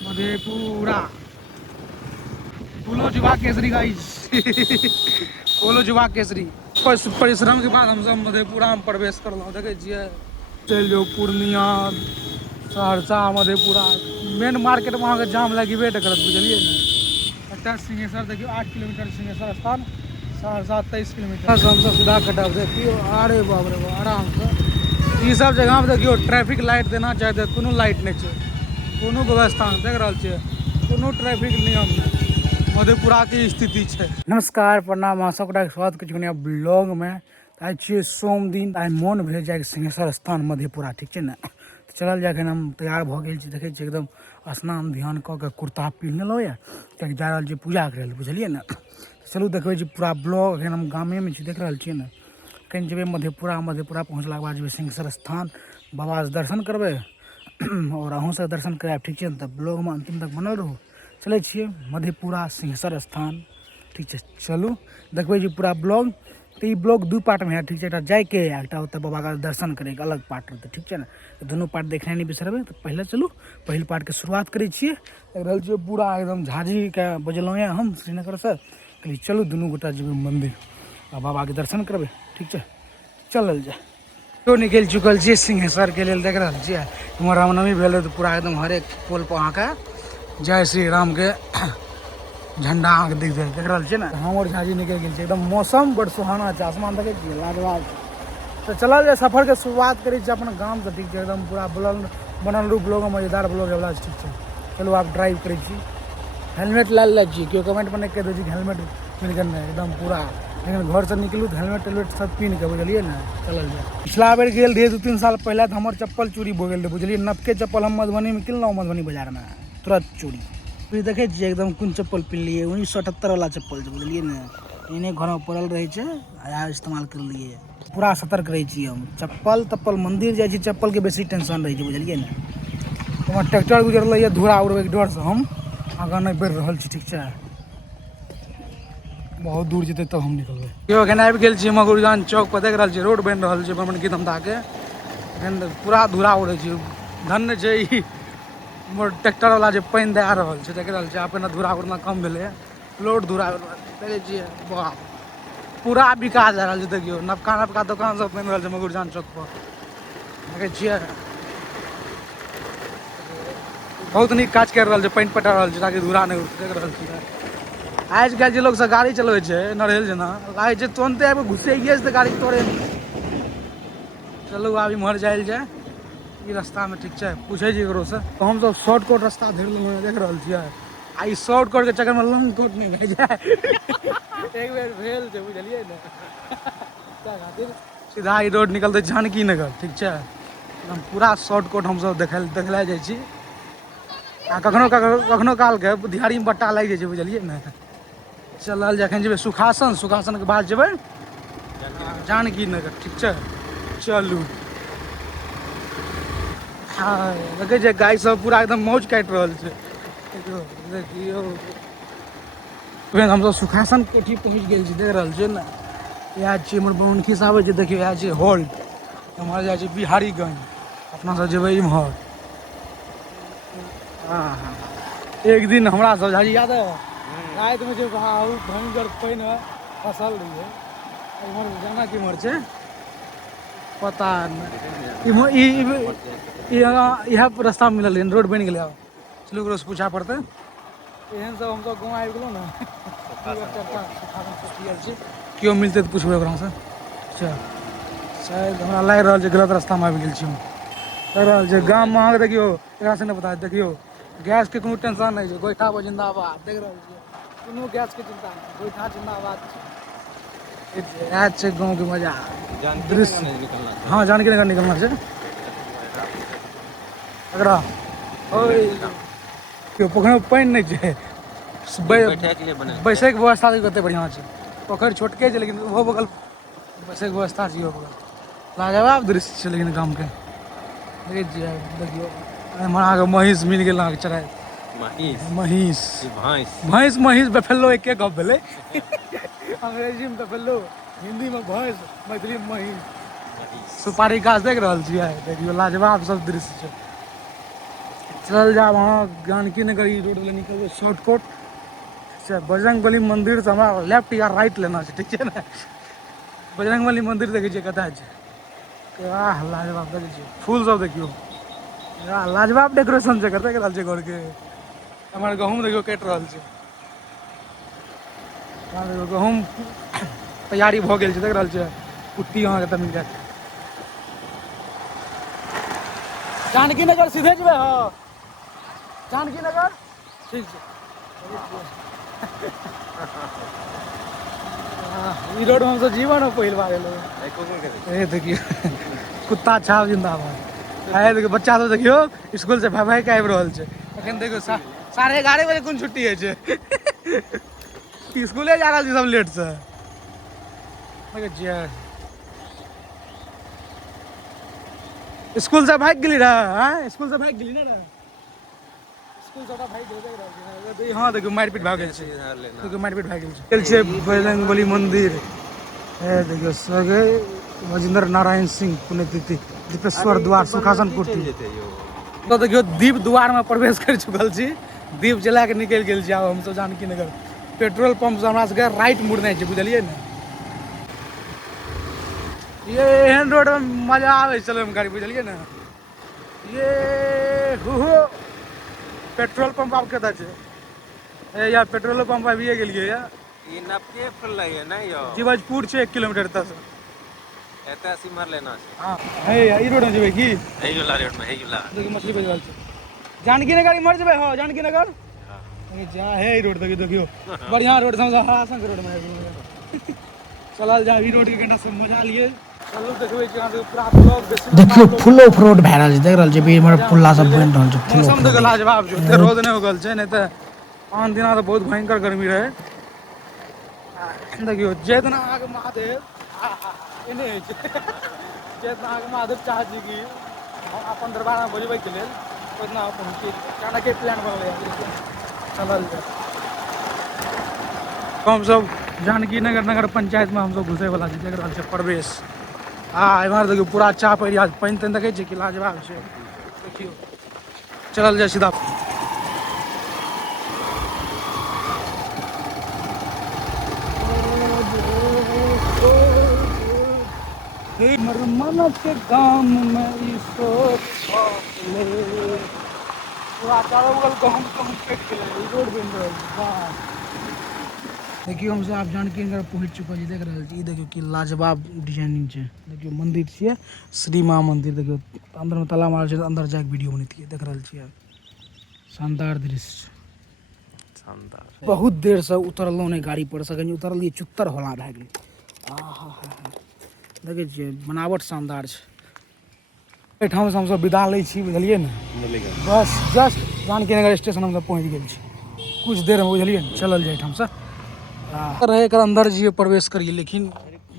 मधेपुरा बोलो जुवा केसरी गाइस बोलो जुवा केसरी। परिश्रम के बाद हम सब मधेपुरा में प्रवेश करल देखे छे। चल जो पूर्णिया सहरसा मधेपुरा मेन मार्केट में अहाँ जाम लगे करत बुझलिए ने। एतऽ सिंहेश्वर देखियो 8 किलोमीटर सिंहेश्वर स्थान, सहरसा 23 किलोमीटर। हम सब सीधा कटब देखियो। अरे बाप रे बाप आराम से ये सब जगह में देखियो ट्रैफिक लाइट देना चाहिए। कोनो लाइट नहीं है, कोनो व्यवस्था नहीं देख रहा है, कोनो ट्रैफिक नियम नहीं। मधेपुरा की स्थिति है। नमस्कार प्रणाम, अहाँ सबका स्वागत किछु नया ब्लॉग में। आज छे सोम दिन, आज मन भेल जाए सिंहेश्वर स्थान मधेपुरा, ठीक है ना। तो चलल जाए, हम तैयार भ गेल छी, देखे छी एकदम स्नान ध्यान क के कुर्ता पिन्ह लो या कियाकि जा रहल छी पूजा करे ले, बुझलिए ना। चलू देखबे छी पूरा ब्लॉग। अखन हम गामे में छी, देख रहल छी ना। कहीं जेबे मधेपुरा, मधेपुरा पहुँचला के बाद जेबे सिंहेश्वर स्थान, बाबा से दर्शन करबे और अहूँ से दर्शन करायब, ठीक है। तब ब्लॉग में अंतिम तक बनल रहू। चले छिए मधेपुरा सिंहेश्वर स्थान, ठीक है। चलू देखबे जी पूरा ब्लॉग। तो ये ब्लॉग दू पार्ट में है, ठीक है। एक जाके एक बाबा का दर्शन करे के अलग पार्ट रहते, ठीक है ना। तो दोनों पार्ट देखने नहीं बिसरबे। तो पहले चलू पहले पार्ट के शुरुआत करे छिए। पूरा एकदम झाजी के बजलों हम श्रीनगर से, कहलिए चलू दुनू गोटा जेबे मंदिर आ बाबा के दर्शन करबे, ठीक है। चलल जाए। तो निकल चुकल छी सिंहेश्वर के लिए, देख रहा छे हमर रामनवमी भेल तो पूरा एकदम हरेक पोल पर अहाँ के जय श्री राम के झंडा अहाँ के दिख जाए, देख रहा छे ना। हमर झाजी निकल गेल छे, एकदम मौसम बड़ सुहाना छे, आसमान देखे छिए लाजवाब। तो चलल जाए सफर के शुरुआत करी छे अपन गांव से, ठीक है। एकदम पूरा बनल रूप ब्लॉग मजेदार ब्लॉग वाला, ठीक है। चलो आप ड्राइव करी छी। हेलमेट लाल ला छी, क्यों कमेंट में नहीं कह दो जी हेलमेट मिल गए ना, एकदम पूरा। लेकिन घर से निकलू तो हेलमेट टेलमेट सब पीन के, बुझलिए ना। चलल जाए। पिछला बेर गेल रही 2-3 साल पहले, तो हमार चप्पल चोरी हो गए, बुझलिए। नबके चप्पल हम मधुबनी में किनल, मधुबनी बाजार में तुरंत चोरी। फिर देखे छे एकदम कौन चप्पल पिन लिए, 1978 वाला चप्पल, बुझलिए ना। इन्हें घर में पड़ल रहे छे, आया इस्तेमाल कर लिए। पूरा सतर्क रहे छी हम। चप्पल तप्पल मंदिर जाए छी, चप्पल के बेसी टेंशन रहे छे, बुझलिए ना। हमार ट्रैक्टर गुजरल धूरा उड़बे के डर से हम आगा नहीं बढ़ रहा, ठीक है। बहुत दूर जेते तब हम निकलबे। केओ अखन आबि गेल छी मगुरजान चौक पर, देख रहल छी रोड बन रहल छै ब्रह्मण धंधा के। अखन पूरा धूरा उड़े छै, धन्य छै ई मोर ट्रैक्टर वाला जे पानि दे रहल छै, देख रहल छी। अपन धूरा उड़ना कम भेले, लोड धूरा देखे छिए। वाह पूरा विकास जा रहल छै, देखियो नवका नवका दुकान सब बन रहल छै मगुरजान चौक पर, देखे छिए। बहुत नीक काज कर रहल छै, पानि पटा रहल छै ताकि धूरा नहीं उड़े, देख रहल छी। आज कल जे लोग सब गाड़ी चलबे छै नरेल जना, लागे छै तुरंते आबि घुसेइए से गाड़ी तोड़े। चलू आब इम्हर जाइल जाए ई रास्ता में, ठीक है। पूछे छी ककरो से, तो हम सब शॉर्टकट रास्ता धर लेलहुँ, देख रहल छिए। आ ई शॉर्टकट के चक्कर में लॉन्ग कट नहीं भे जाए। एक बेर भेल छै, बुझलिए ना। खातिर सीधा ई रोड निकलते जानकी नगर, ठीक है। एकदम पूरा शॉर्टकट हम सब देखला जाइ छी। आ कखनो काल के बुधियारी में बट्टा लग जाए छै, बुझलिए ना। चलल जखन जेबे सुखासन, सुखासन के बाद जेबे जानकी नगर, ठीक है। चलू हाँ देखे छै गाय सब पूरा एकदम मौज काट रहल छै, देखियो। हम सब सुखासन कोठी पहुँच गेल छी, देख रहल छिए ना। इएह छी हमर बहन खिसाबे छै, देखियो इएह छै हॉल्ट। हमारे जाए छै बिहारीगंज, अपना सब जेबे इम्हर। हाँ एक दिन हमरा सब झाजी याद है रात में जो भयंकर पानि में फसल रही है। इमहर जाना कि इमहर छै पता नहीं। यह रास्ता में मिलल रोड बन गए। अब चलू ककरो से पूछा पड़ते। एहन सब हम सब गाँव आबि गेलहुँ ना, क्यों मिलते तो पूछबे ओकरा से। चल शायद हमरा लागि रहल छै गलत रास्ता में आबि गेल छी हम। लग रहल छै गाम में अहाँके देखियो एकरा से नहीं पता, देखियो गैस के कोनो टेंशन नहीं है, गोइठा पर जिंदाबाद, देख रहे छिए। कोनो गैस के चिंता नहीं, गोइठा जिंदाबाद। छै गाँव के मजा दृश्य। हाँ जानकी नगर निकलना छै एकरा। पोखर में पानि नहीं छै, बैसे के व्यवस्था कते बढ़िया छै। पोखर छोटके छै लेकिन ओहो बगल बैसे के व्यवस्था छै, ओहो बगल लाजवाब दृश्य छै। लेकिन गाम के देखियो अहाँके महीष मिल गेल अहाँके चराय। महीष भैंस महीष बेफेलो एके गप भेलै। अंग्रेजी में बेफेलो, हिंदी में भैंस, मैथिली में महीष। सुपारी गाछ देख रहल छियै, देखियो लाजवाब सब दृश्य छै। चल जा वहाँ जानकी नगर ई रोड ले निकलबे शॉर्टकट से बजरंगबली मंदिर से हमरा लेफ्ट या राइट लेना छै, ठीक है ना। बजरंगबली मंदिर देखे छियै कतऽ छै, वाह लाजवाब देखे छियै, फूल सब देखियो, लाजवाब डेकोरेशन छै, कतऽ रहल छै घर के। हमर गहूँम देखियो कटि रहल छै, गहूँम तैयारी भऽ गेल छै, देख रहल छै, कुट्टी अहाँके तऽ मिल जायत। जानकी नगर सीधे जेबै, हाँ जानकी नगर ठीक छै। ई रोड में हम सब जीवन में पहिल बार एलो, ए देखियो कुत्ता छाप जिंदाबाद। आए देखियो बच्चा सब देखियो स्कूल से भाई भाई के आबि रहल छै। अखन देखियो 11:30 बजे कोन छुट्टी होइ छै, स्कूले जा रहल छै सब लेट से, देखै छियै। स्कूल से भाग गेली रह, हाँ स्कूल से भाग गेली ना रह, स्कूल से भाग गेली। हाँ देखियो मारपीट भऽ गेल छै, देखियो मारपीट भऽ गेल छै। बजरंगबली मंदिर है देखियो, सगे राजेंद्र नारायण सिंह पुण्यतिथि, दीपेश्वर द्वार सुखासन कुटी। तो देखियो दीप द्वार में प्रवेश कर चुकल छी, दीप जला के निकल गेल छी। आब हम सब जानकी नगर पेट्रोल पंप से हमरा सबके राइट मुड़नाइ छै, बुझलियै ने। ये एहन रोड में मजा आवे चले में गाड़ी, बुझलियै ने। ये हो पेट्रोल पंप आब कतऽ छै, ए यार पेट्रोल पंप आबिए गेलियै या। ई नवके खुललै है ना यो, जीवजपुर छै 1 किलोमीटर एतऽ से, एतऽ सिमर लेना छै। हां हे ई रोड में जेबै की, हे वाला रोड में, हे वाला देखियो मछली बेच रहल छै। जानकी नगर इमहर जेबै, हां जानकी नगर, हां जा हे ई रोड देखियो बढ़िया रोड समझ हासन रोड में चलल जा। ई रोड के कनिटा से मजा लिए, चलू देखबै कि अहाँ पूरा ब्लॉग देखियो फुल ऑफ रोड भए रहल छै, देख रहल छै इमहर पुल्ला सब बनि रहल छै। मौसम देखियो लाजवाब छै, ओते रौद नहि उगल छै, नहीं तऽ आन दिना तऽ बहुत भयंकर गर्मी रहे। देखियो जेतना आगे महादेव एने होइ छै, जेतना आगे महादेव चाहै छी कि अपन दरबार में बजबै के लेल, ओतना पहुँचे केना के प्लान बनलै है, चलल जाय। हम सब जानकी नगर नगर पंचायत में हम सब घुसे वाला छी, देख रहल छै प्रवेश। इमहर देखियो पूरा चाप एरिया, पानि तानि देखै छियै कि लाजवाब छै, देखियो चलल जाय सीधा। मन के गाम में ई सोच पूरा चारों बगल गहूम कटि गेलै, रोड बनि रहल छै। देखियो हम सब आप जानकी नगर पहुँच चुकल छी, देख रहल छी। ई देखियो कि लाजवाब डिजाइनिंग छै, देखियो मंदिर छियै श्री माँ मंदिर। देखियो अंदर में ताला मारल छै, अंदर जाके वीडियो बनैतियै, देख रहल छियै शानदार दृश्य, शानदार। बहुत देर से उतरलहुँ नहीं गाड़ी पर से, कहीं उतरलियै चुत्तर होला भए गेलै। देखै छियै बनावट शानदार छै। एहिठाम से हम सब विदा लै छी, बुझलियै ने। बस जस्ट जानकी नगर स्टेशन हम सब पहुँच गेल छी कुछ देर में, बुझलियै ने। चलल जाए एहिठाम से रहे कर अंदर जिये प्रवेश करिए, लेकिन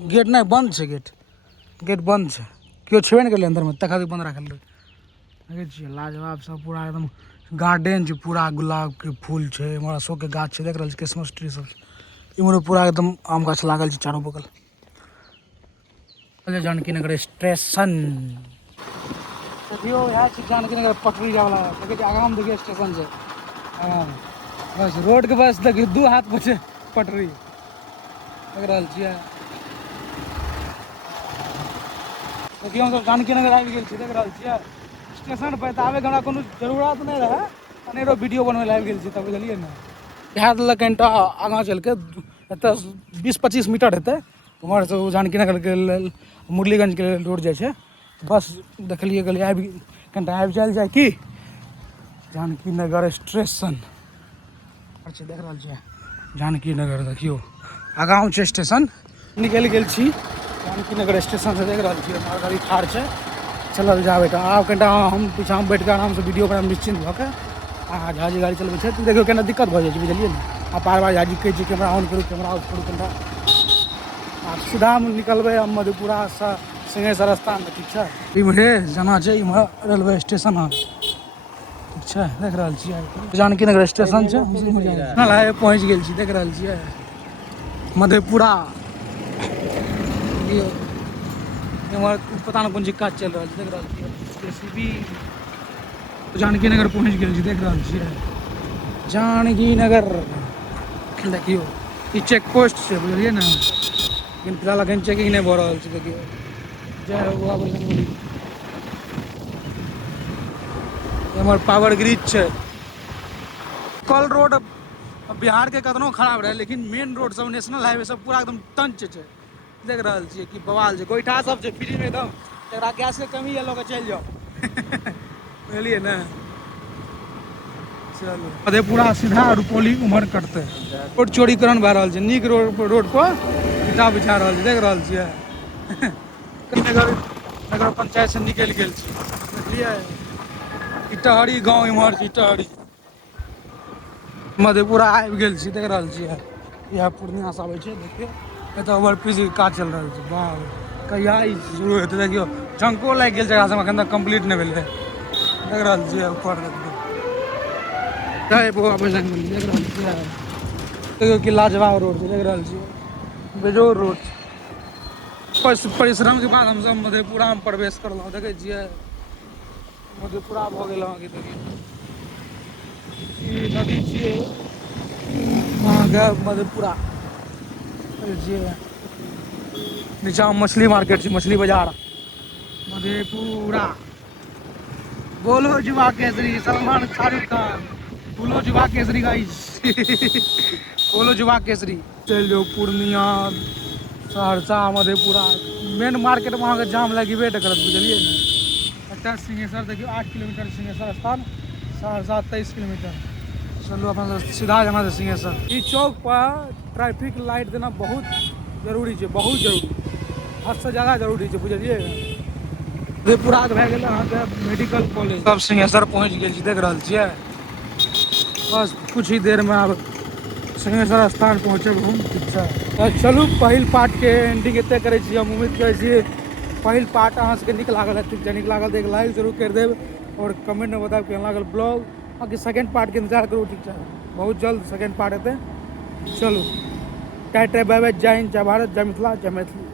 गेट नहीं बंद छै, गेट बंद छै, केओ छेबे नहीं करलै अंदर में, तखा बंद राखल रहे। देखै छियै लाजवाब सब पूरा एकदम गार्डन छै, पूरा गुलाब के फूल छै, इमहर अशोक के गाछ छै, देख रहल छी क्रिसमस ट्री सब, इमहर पूरा एकदम आम गाछ लागल छै चारों बगल। जानकी नगर स्टेशन देखियो, यहाँ छै जानकी नगर पटरी वाला, देखै छी आगाम देखियो स्टेशन छै, बस रोड के बस देखियो 2 हाथ पर छै पटरी, देख रहल छियै। देखियो हम सब जानकी नगर आबि गेल छी, देख रहल छियै स्टेशन पर। तऽ आबे के हमरा कोनो जरूरत नहीं रहे, अनेरो वीडियो बनबै ले आबि गेल छी, तब बुझलियै ने। इएह देलक कनिटा आगाँ चलि के, एतऽ 20-25 मीटर हेतै, उम्हर से जानकी नगर के लेल मुरलीगंज के रोड जाइ छै। बस देखलिए गलिए आबि कनिटा आबि जायल जाए कि जानकी नगर स्टेशन अच्छा देख रहल छियै जानकी नगर। देखियो आगाँ छै स्टेशन, निकलि गेल छी जानकी नगर स्टेशन से, देख रहल छियै हमार गाड़ी ठाड़ छै। चलल जाए बेटा, आब कनिटा हम पीछा में बैठ के आराम से वीडियो बनाएब निश्चिंत भऽ के। झाजी गाड़ी चलबै छै तऽ देखियो कनिटा दिक्कत भऽ जाइ छै, बुझलियै ने। आ बार बार झाजी कहै छै कैमरा ऑन करू, कैमरा ऑफ करू, कनिटा सीधा में निकलबै हम मधेपुरा से सिंहेश्वर स्थान, ठीक छै। इम्हरे जाना छै, इम्हर रेलवे स्टेशन है, ठीक छै। देख रहल छियै जानकी नगर स्टेशन छै, पहुँच गेल छी, देख रहल छियै मधेपुरा। इमहर पता नहीं कोन चीज काज चलि रहल छै, देख रहल छियै जेसीबी जानकी नगर पहुँच गए छी, देख रहा छियै जानकी नगर। देखियो ई चेक पोस्ट छै, बुझलिए ना, लेकिन फिलहाल अखन चेकिंग नहीं भऽ रहल छै। देखियो जय हो बाबा बजरंगबली। हमर पावर ग्रिज छै। कल रोड बिहार के कतनो खराब रहे, लेकिन मेन रोड सब, नेशनल हाईवे सब पूरा एकदम टंच छै। देख रहल छियै कि बवाल छै, गोइठा सब छै फ्री में एकदम। एकरा गैस के कमी है, लोग चल जाओ। बुझलिए ना, चलो मधेपुरा सीधा रुपौली उम्हर कटते। रोड चोरीकरण भए रहल छै, नीक रोड पर ईटा बिछा रहल छै, देख रहल छियै। नगर पंचायत से निकलि गेल छी, देखलियै इटहरी गाँव इम्हर छै, इटहरी मधेपुरा आबि गेल छी, देख रहल छियै। यह पूर्णिया से आबै छै, देखियो एतऽ ओवर ब्रिज के काज चल रहल छै। वाह, कहिया ई शुरू हेतै देखियो। झंको लागि गेल छै, एखन तक कंप्लीट नहि भेलै। देख रहल छियै ऊपर देखियो, जय बाबा बजरंगबली, देख रहल छियै। देखियो कि लाजवाब रोड छै, देख रहल छियै, बेजोड़ रोड छै। परिश्रम के बाद हमसब मधेपुरा में प्रवेश करलहुँ, देखै छियै मधेपुरा भऽ गेल अहाँके। देखियौ ई नदी छियै अहाँके मधेपुरा, नीचा में मछली मार्केट छै, मछली बाजार मधेपुरा। बोलो जुआ केसरी, सलमान शाहरुख खान, बोलो जुआ केसरी गाइस। बोलो जुआ केसरी। चलि जाउ पूर्णिया, सहरसा, मधेपुरा, मेन मार्केट में अहाँके जाम लगबे टा करत, बुझलिए ने। एतऽ सिंहेश्वर देखियो 8 किलोमीटर सिंहेश्वर स्थान, सहरसा 23 किलोमीटर। चलू अपन सीधा जाना छै सिंहेश्वर। ई चौक पर ट्रैफिक लाइट देना बहुत जरूरी छै, बहुत जरूरी, हद से ज्यादा जरूरी छै, बुझलिए। मधेपुरा के भए गेल अहाँके मेडिकल कॉलेज। सब सिंहेश्वर पहुँच गेल छी, देख रहल छियै। बस कुछ ही देर में आब सिंहेश्वर स्थान पहुँचब हम, ठीक छै। चलू पहिल पार्ट के एंडिंग एते करै छी। हम उम्मीद करै छी पहिल पार्ट अहाँ सबके नीक लागल है, ठीक छै। नीक लागल तऽ एक लाइक जरूर कर देब, और कमेंट में बताएब केहन लागल ब्लॉग। बाकी सेकंड पार्ट के इंतजार करू, ठीक छै। बहुत जल्द सेकंड पार्ट हेतै। चलू टाटा बाय बाय, जय हिंद, जय भारत, जय मिथिला, जय मैथिली।